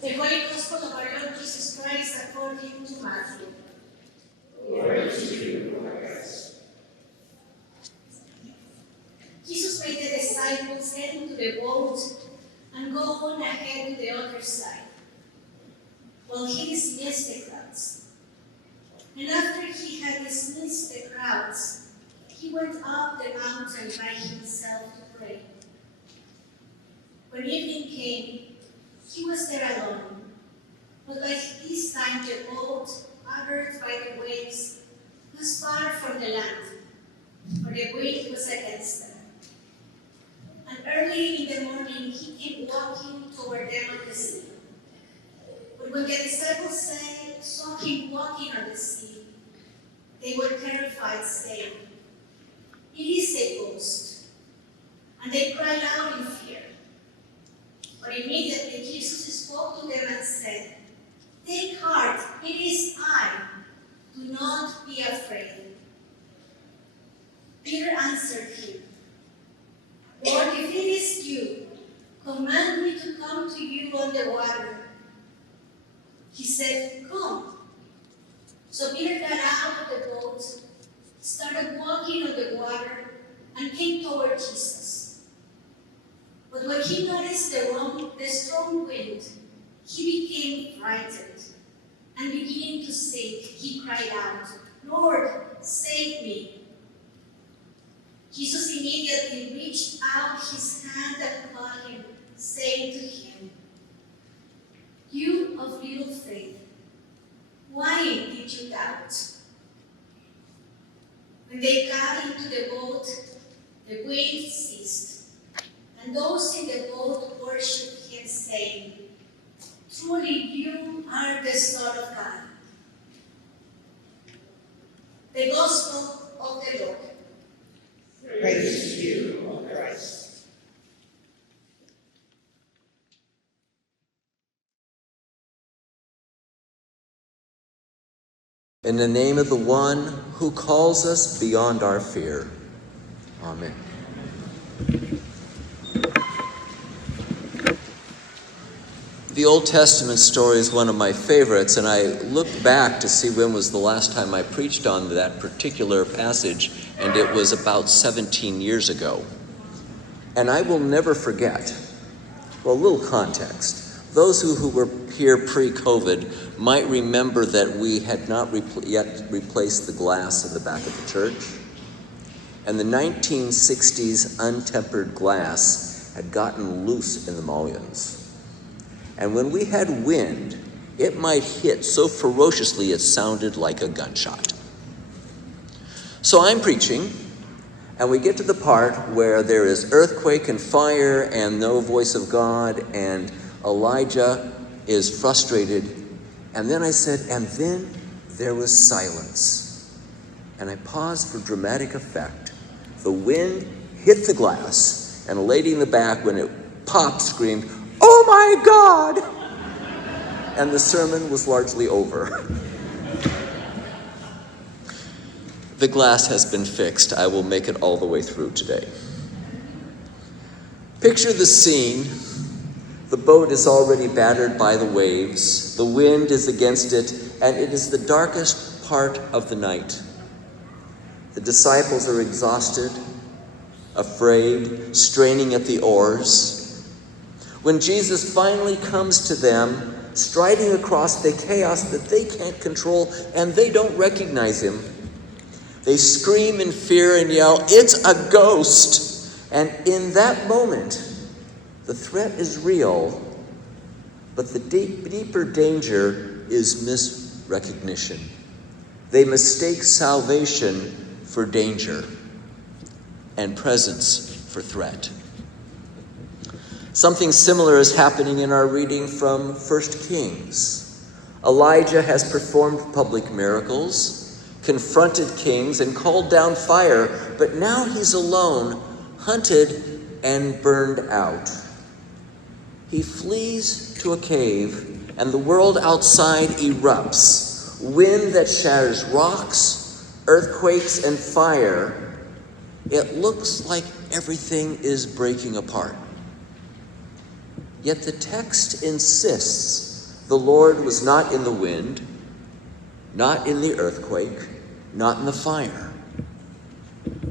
The Holy Gospel of our Lord Jesus Christ according to Matthew. Glory to you, Lord Christ. Jesus made the disciples get into the boat and go on ahead to the other side, while he dismissed the crowds. And after he had dismissed the crowds, he went up the mountain by himself to pray. When evening came, he was there alone, but by this time the boat, battered by the waves, was far from the land, for the wind was against them. And early in the morning he came walking toward them on the sea. But when the disciples saw him walking on the sea, they were terrified, saying, "It is a ghost." And they cried out in fear. But immediately Jesus spoke to them and said, "Take heart, it is I. Do not be afraid." Peter answered him, "Lord, if it is you, command me to come to you on the water." He said, "Come." So Peter got out of the boat, started walking on the water, and came toward Jesus. But when he noticed the strong wind, he became frightened, and beginning to sink, he cried out, "Lord, save me." Jesus immediately reached out his hand and caught him, saying to him, "You of little faith, why did you doubt?" When they got into the boat, the wind ceased, and those in the boat worshipped him, saying, "Truly you are the Son of God." The Gospel of the Lord. Praise to you, O Christ. In the name of the one who calls us beyond our fear. Amen. The Old Testament story is one of my favorites, and I looked back to see when was the last time I preached on that particular passage, and it was about 17 years ago. And I will never forget. Well, a little context. Those who were here pre-COVID might remember that we had not yet replaced the glass in the back of the church. And the 1960s untempered glass had gotten loose in the mullions. And when we had wind, it might hit so ferociously it sounded like a gunshot. So I'm preaching, and we get to the part where there is earthquake and fire and no voice of God, and Elijah is frustrated. And then I said, and then there was silence. And I paused for dramatic effect. The wind hit the glass, and a lady in the back, when it popped, screamed, "Oh my God!" And the sermon was largely over. The glass has been fixed. I will make it all the way through today. Picture the scene. The boat is already battered by the waves. The wind is against it, and it is the darkest part of the night. The disciples are exhausted, afraid, straining at the oars. When Jesus finally comes to them, striding across the chaos that they can't control, and they don't recognize him, they scream in fear and yell, "It's a ghost!" And in that moment, the threat is real, but the deeper danger is misrecognition. They mistake salvation for danger and presence for threat. Something similar is happening in our reading from 1 Kings. Elijah has performed public miracles, confronted kings, and called down fire, but now he's alone, hunted and burned out. He flees to a cave, and the world outside erupts. Wind that shatters rocks, earthquakes, and fire. It looks like everything is breaking apart. Yet the text insists The Lord was not in the wind, not in the earthquake, not in the fire.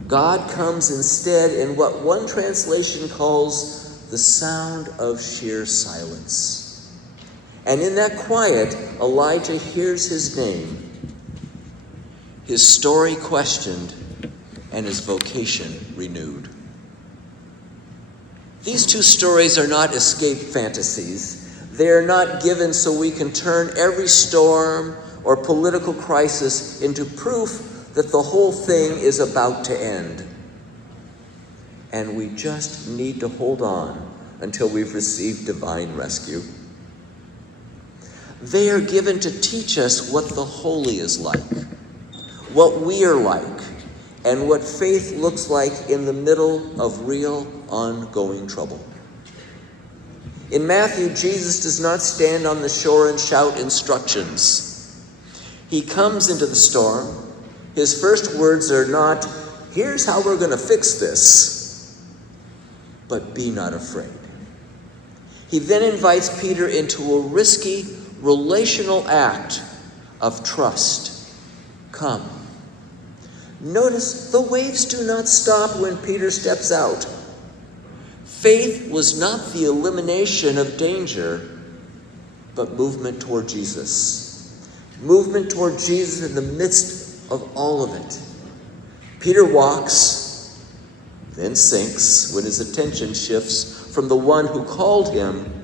God comes instead in what one translation calls the sound of sheer silence. And in that quiet, Elijah hears his name, his story questioned, and his vocation renewed. These two stories are not escape fantasies. They are not given so we can turn every storm or political crisis into proof that the whole thing is about to end. And we just need to hold on until we've received divine rescue. They are given to teach us what the holy is like, what we are like, and what faith looks like in the middle of real, ongoing trouble. In Matthew, Jesus does not stand on the shore and shout instructions. He comes into the storm. His first words are not, "Here's how we're going to fix this," but "Be not afraid." He then invites Peter into a risky relational act of trust. Come. Notice the waves do not stop when Peter steps out. Faith was not the elimination of danger, but movement toward Jesus. Movement toward Jesus in the midst of all of it. Peter walks, then sinks when his attention shifts from the one who called him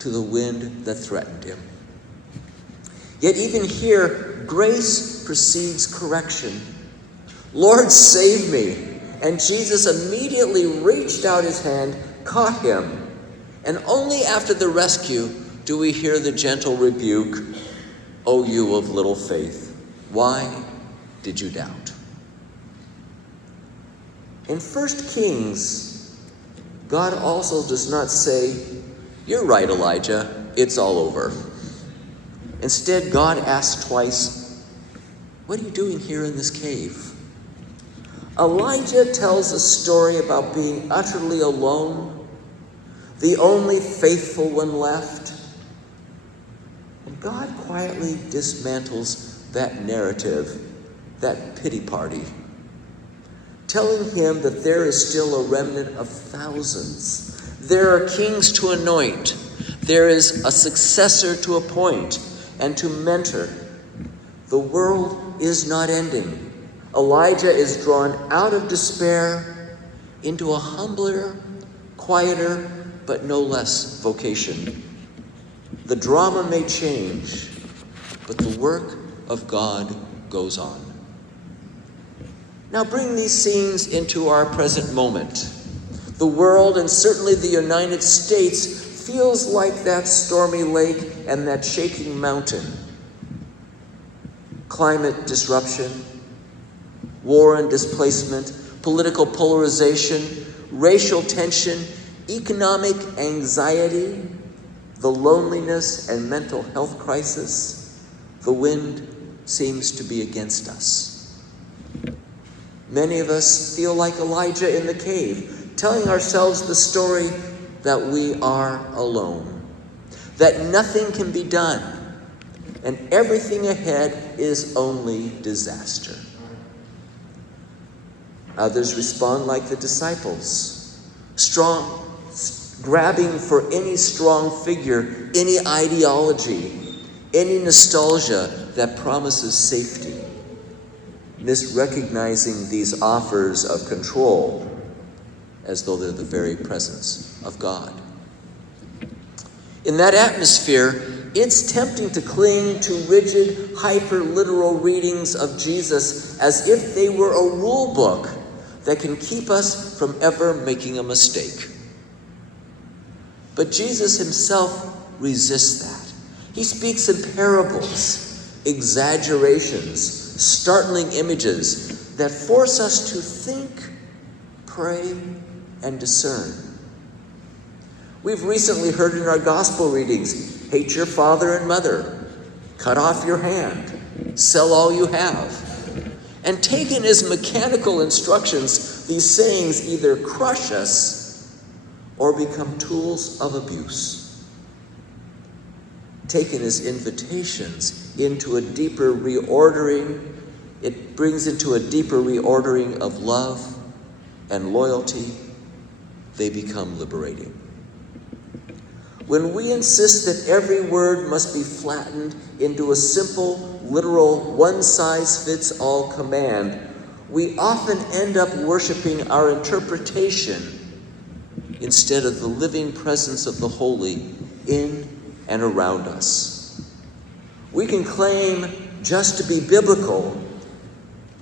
to the wind that threatened him. Yet even here, grace precedes correction. "Lord, save me." And Jesus immediately reached out his hand, caught him, and only after the rescue do we hear the gentle rebuke, "O you of little faith, why did you doubt?" In 1 Kings, God also does not say, "You're right, Elijah, it's all over." Instead, God asks twice, "What are you doing here in this cave?" Elijah tells a story about being utterly alone, the only faithful one left. And God quietly dismantles that narrative, that pity party, telling him that there is still a remnant of thousands. There are kings to anoint. There is a successor to appoint and to mentor. The world is not ending. Elijah is drawn out of despair into a humbler, quieter, but no less vocation. The drama may change, but the work of God goes on. Now bring these scenes into our present moment. The world, and certainly the United States, feels like that stormy lake and that shaking mountain. Climate disruption, war and displacement, political polarization, racial tension, economic anxiety, the loneliness and mental health crisis. The wind seems to be against us. Many of us feel like Elijah in the cave, telling ourselves the story that we are alone, that nothing can be done, and everything ahead is only disaster. Others respond like the disciples, grabbing for any strong figure, any ideology, any nostalgia that promises safety, misrecognizing these offers of control as though they're the very presence of God. In that atmosphere, it's tempting to cling to rigid, hyper-literal readings of Jesus as if they were a rule book that can keep us from ever making a mistake. But Jesus himself resists that. He speaks in parables, exaggerations, startling images that force us to think, pray, and discern. We've recently heard in our gospel readings, hate your father and mother, cut off your hand, sell all you have. And taken as mechanical instructions, these sayings either crush us or become tools of abuse. taken as invitations into a deeper reordering. It brings into a deeper reordering of love and loyalty. They become liberating. When we insist that every word must be flattened into a simple, literal, one-size-fits-all command, we often end up worshiping our interpretation instead of the living presence of the holy in and around us. We can claim just to be biblical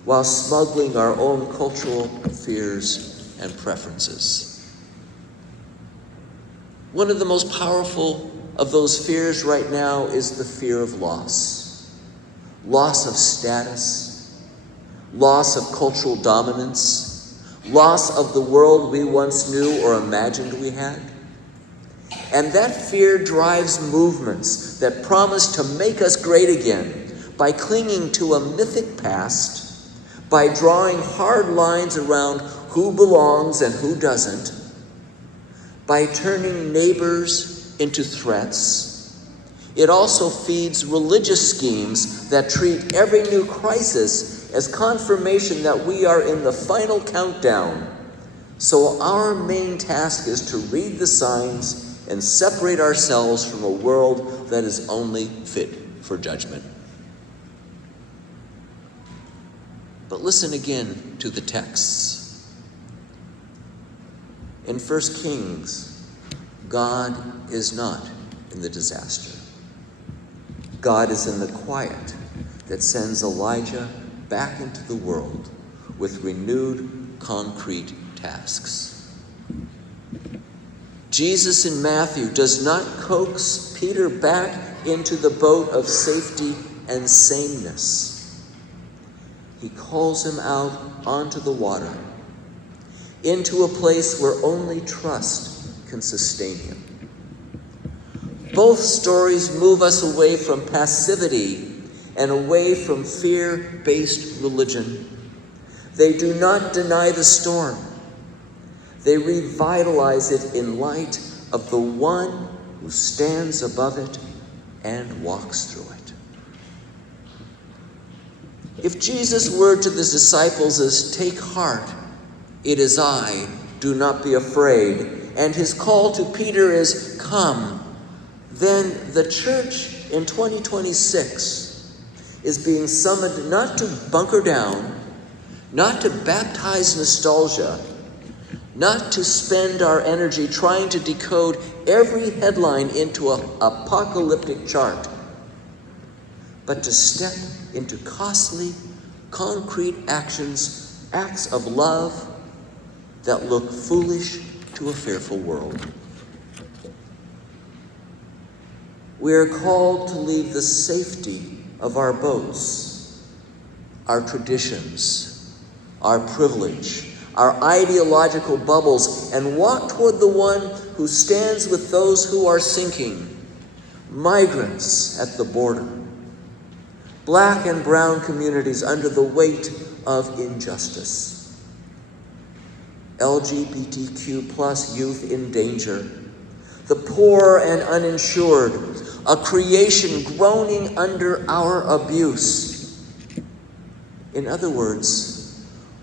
while smuggling our own cultural fears and preferences. One of the most powerful of those fears right now is the fear of loss. Loss of status, loss of cultural dominance, loss of the world we once knew or imagined we had. And that fear drives movements that promise to make us great again by clinging to a mythic past, by drawing hard lines around who belongs and who doesn't, by turning neighbors into threats. It also feeds religious schemes that treat every new crisis as confirmation that we are in the final countdown. So our main task is to read the signs and separate ourselves from a world that is only fit for judgment. But listen again to the texts. In 1 Kings, God is not in the disaster. God is in the quiet that sends Elijah back into the world with renewed concrete tasks. Jesus in Matthew does not coax Peter back into the boat of safety and sameness. He calls him out onto the water, into a place where only trust can sustain him. Both stories move us away from passivity and away from fear-based religion. They do not deny the storm. They revitalize it in light of the one who stands above it and walks through it. If Jesus' word to the disciples is, "Take heart, it is I, do not be afraid," and his call to Peter is, "Come," then the church in 2026 is being summoned not to bunker down, not to baptize nostalgia, not to spend our energy trying to decode every headline into an apocalyptic chart, but to step into costly, concrete acts of love that look foolish to a fearful world. We are called to leave the safety of our boats, our traditions, our privilege, our ideological bubbles, and walk toward the one who stands with those who are sinking, migrants at the border, black and brown communities under the weight of injustice, LGBTQ+ youth in danger, the poor and uninsured, a creation groaning under our abuse. In other words,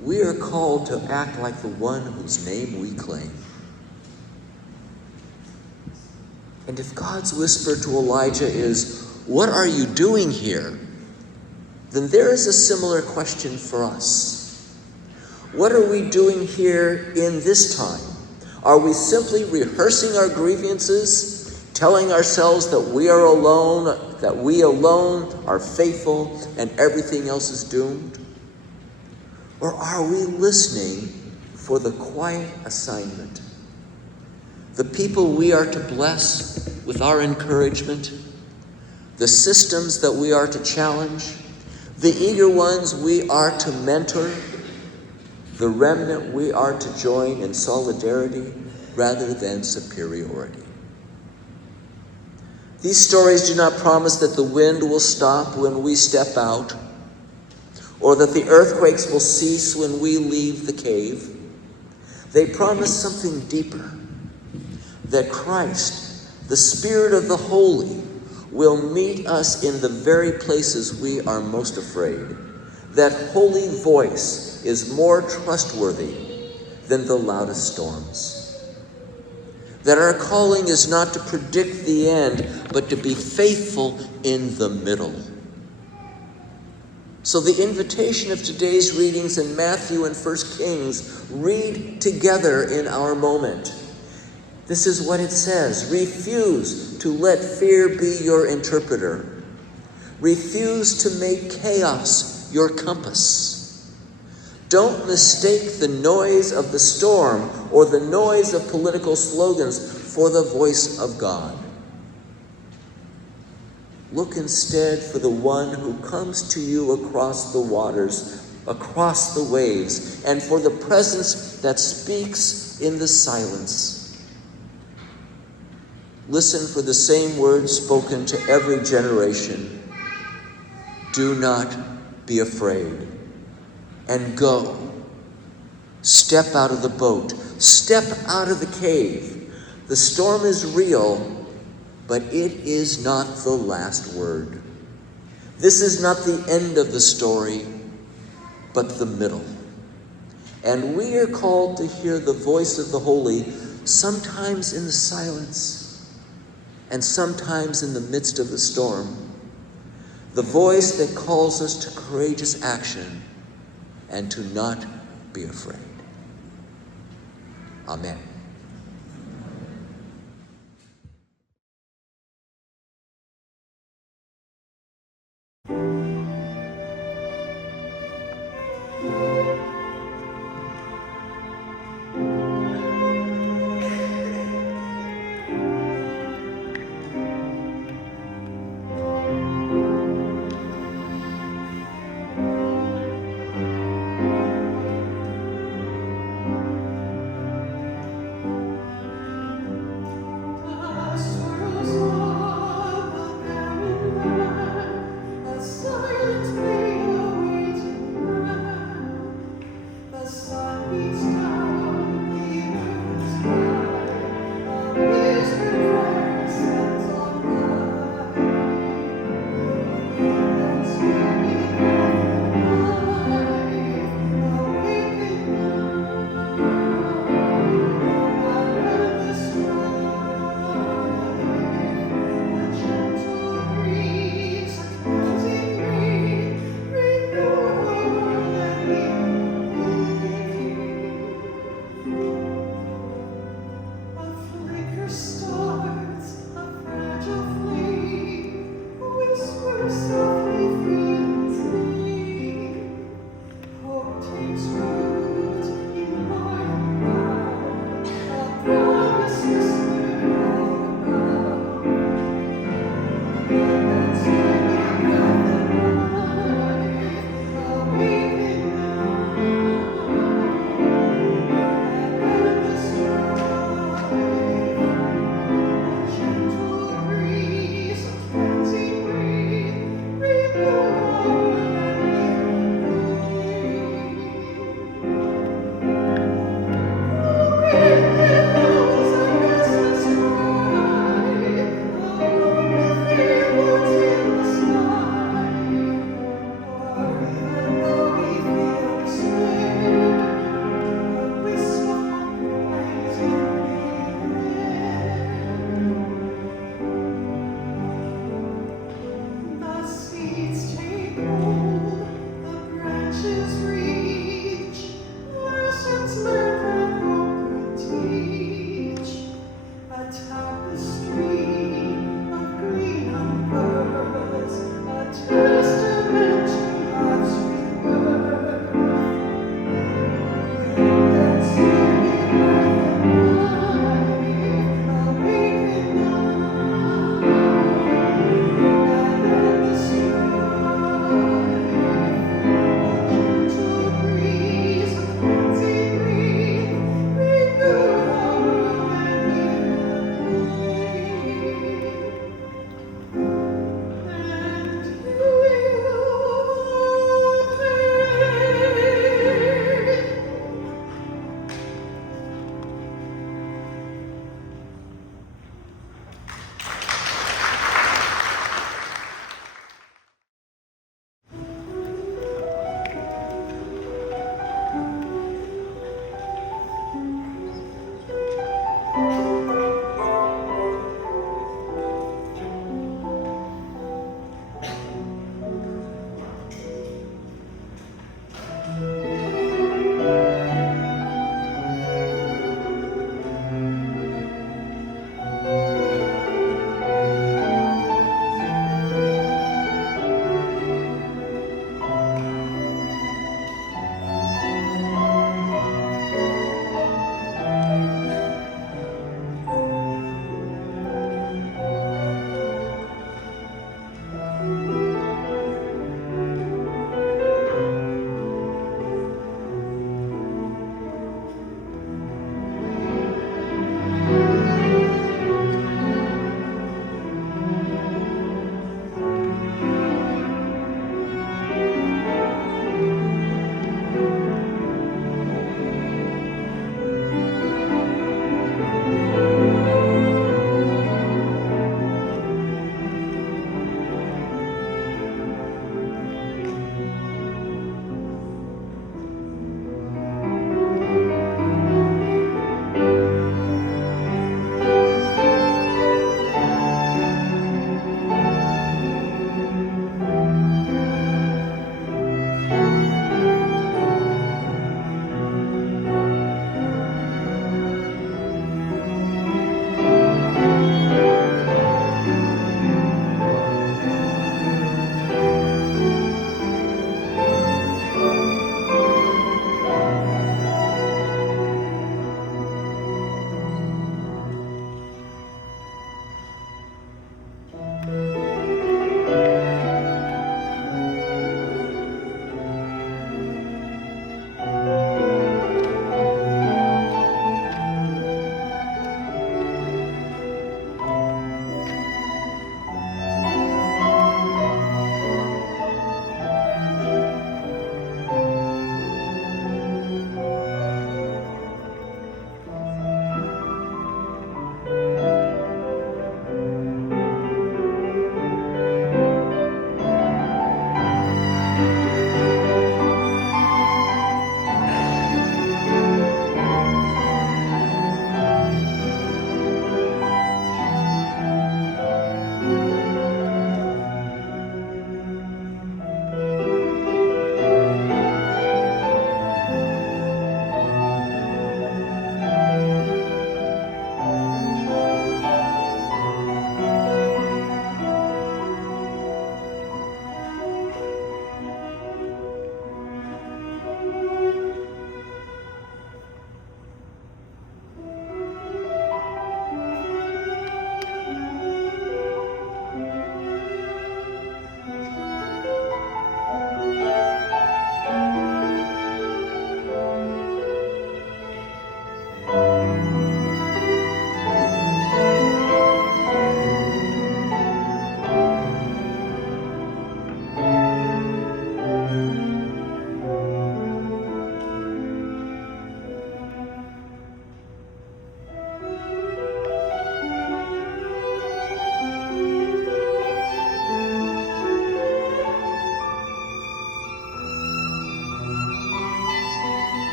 we are called to act like the one whose name we claim. And if God's whisper to Elijah is, "What are you doing here?" then there is a similar question for us. What are we doing here in this time? Are we simply rehearsing our grievances, telling ourselves that we are alone, that we alone are faithful and everything else is doomed? Or are we listening for the quiet assignment? The people we are to bless with our encouragement, the systems that we are to challenge, the eager ones we are to mentor, the remnant we are to join in solidarity rather than superiority. These stories do not promise that the wind will stop when we step out, or that the earthquakes will cease when we leave the cave. They promise something deeper, that Christ, the Spirit of the Holy, will meet us in the very places we are most afraid. That holy voice is more trustworthy than the loudest storms. That our calling is not to predict the end, but to be faithful in the middle. So the invitation of today's readings in Matthew and 1 Kings, read together in our moment. This is what it says: refuse to let fear be your interpreter. Refuse to make chaos your compass. Don't mistake the noise of the storm or the noise of political slogans for the voice of God. Look instead for the one who comes to you across the waters, across the waves, and for the presence that speaks in the silence. Listen for the same words spoken to every generation. Do not be afraid. And go. Step out of the boat. Step out of the cave. The storm is real, but it is not the last word. This is not the end of the story, but the middle. And we are called to hear the voice of the holy, sometimes in the silence, and sometimes in the midst of the storm. The voice that calls us to courageous action and to not be afraid. Amen. Tapestry